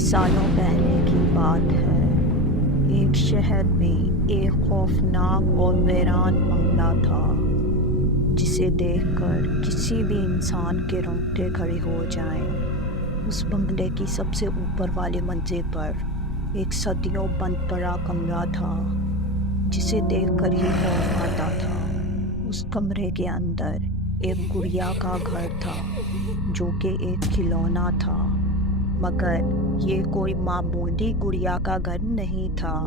सालों पहले की बात है। एक शहर में एक खौफनाक और वीरान बंगला था जिसे देखकर किसी भी इंसान के रोंगटे खड़े हो जाएं। उस बंगले की सबसे ऊपर वाली मंजिल पर एक सदियों बंद पड़ा कमरा था जिसे देखकर ही खौफ आता था। उस कमरे के अंदर एक गुड़िया का घर था जो कि एक खिलौना था, मगर ये कोई मामूली गुड़िया का घर नहीं था।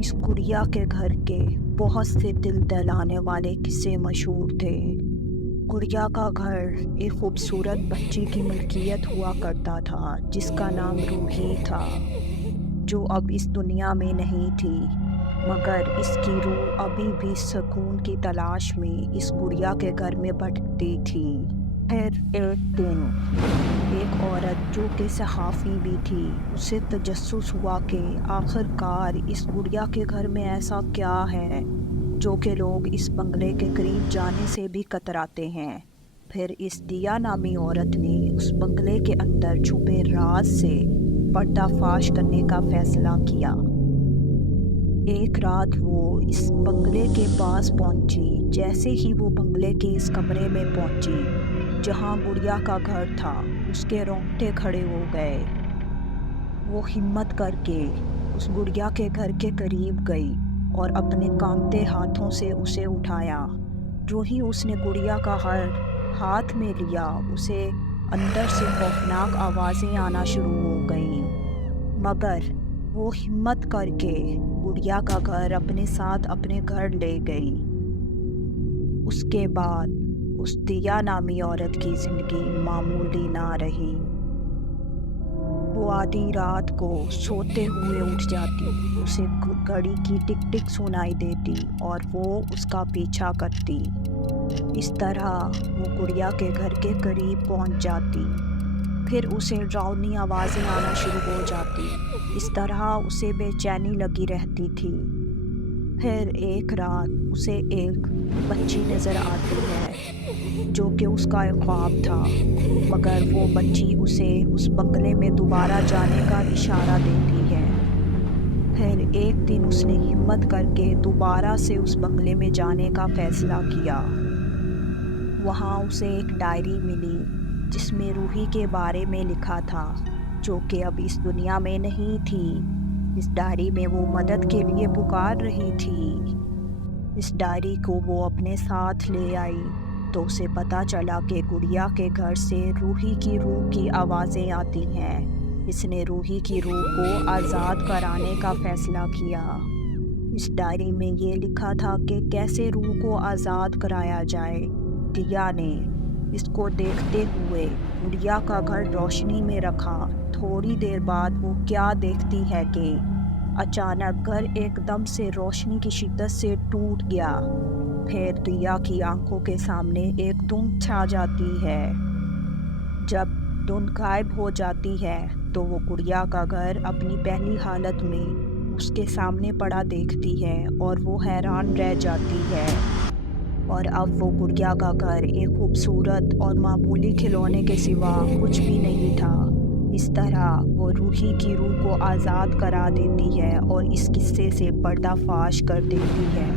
इस गुड़िया के घर के बहुत से दिल दहलाने वाले किस्से मशहूर थे। गुड़िया का घर एक खूबसूरत बच्ची की मिल्कियत हुआ करता था जिसका नाम रूही था, जो अब इस दुनिया में नहीं थी, मगर इसकी रूह अभी भी सुकून की तलाश में इस गुड़िया के घर में भटकती थी। फिर एक दिन एक औरत जो कि सहाफ़ी भी थी, उसे तजस्सुस हुआ कि आखिरकार इस गुड़िया के घर में ऐसा क्या है जो कि लोग इस बंगले के करीब जाने से भी कतराते हैं। फिर इस दिया नामी औरत ने उस बंगले के अंदर छुपे राज से पर्दाफाश करने का फैसला किया। एक रात वो इस बंगले के पास पहुंची। जैसे ही वो बंगले के इस कमरे में पहुंची जहां गुड़िया का घर था, उसके रोंगटे खड़े हो गए। वो हिम्मत करके उस गुड़िया के घर के करीब गई और अपने कांपते हाथों से उसे उठाया। जो ही उसने गुड़िया का हाथ में लिया, उसे अंदर से खौफनाक आवाज़ें आना शुरू हो गईं, मगर वो हिम्मत करके गुड़िया का घर अपने साथ अपने घर ले गई। उसके बाद उस दिया नामी औरत की ज़िंदगी मामूली ना रही। वो आधी रात को सोते हुए उठ जाती, उसे घड़ी की टिक टिक सुनाई देती और वो उसका पीछा करती। इस तरह वो गुड़िया के घर के करीब पहुंच जाती। फिर उसे डरावनी आवाज़ें आना शुरू हो जाती। इस तरह उसे बेचैनी लगी रहती थी। फिर एक रात उसे एक बच्ची नज़र आती है जो कि उसका एक ख्वाब था, मगर वो बच्ची उसे उस बंगले में दोबारा जाने का इशारा देती है। फिर एक दिन उसने हिम्मत करके दोबारा से उस बंगले में जाने का फ़ैसला किया। वहाँ उसे एक डायरी मिली जिसमें रूही के बारे में लिखा था, जो कि अब इस दुनिया में नहीं थी। इस डायरी में वो मदद के लिए पुकार रही थी। इस डायरी को वो अपने साथ ले आई तो उसे पता चला कि गुड़िया के घर से रूही की रूह की आवाज़ें आती हैं। इसने रूही की रूह को आज़ाद कराने का फ़ैसला किया। इस डायरी में ये लिखा था कि कैसे रूह को आज़ाद कराया जाए। दिया ने इसको देखते हुए गुड़िया का घर रोशनी में रखा। थोड़ी देर बाद वो क्या देखती है कि अचानक घर एकदम से रोशनी की शिद्दत से टूट गया। फिर दिया की आंखों के सामने एक धुंध छा जाती है। जब धुंध गायब हो जाती है तो वो गुड़िया का घर अपनी पहली हालत में उसके सामने पड़ा देखती है और वो हैरान रह जाती है। और अब वो गुड़िया का घर एक खूबसूरत और मामूली खिलौने के सिवा कुछ भी नहीं था। इस तरह वो रूही की रूह को आज़ाद करा देती है और इस किस्से से पर्दाफाश कर देती है।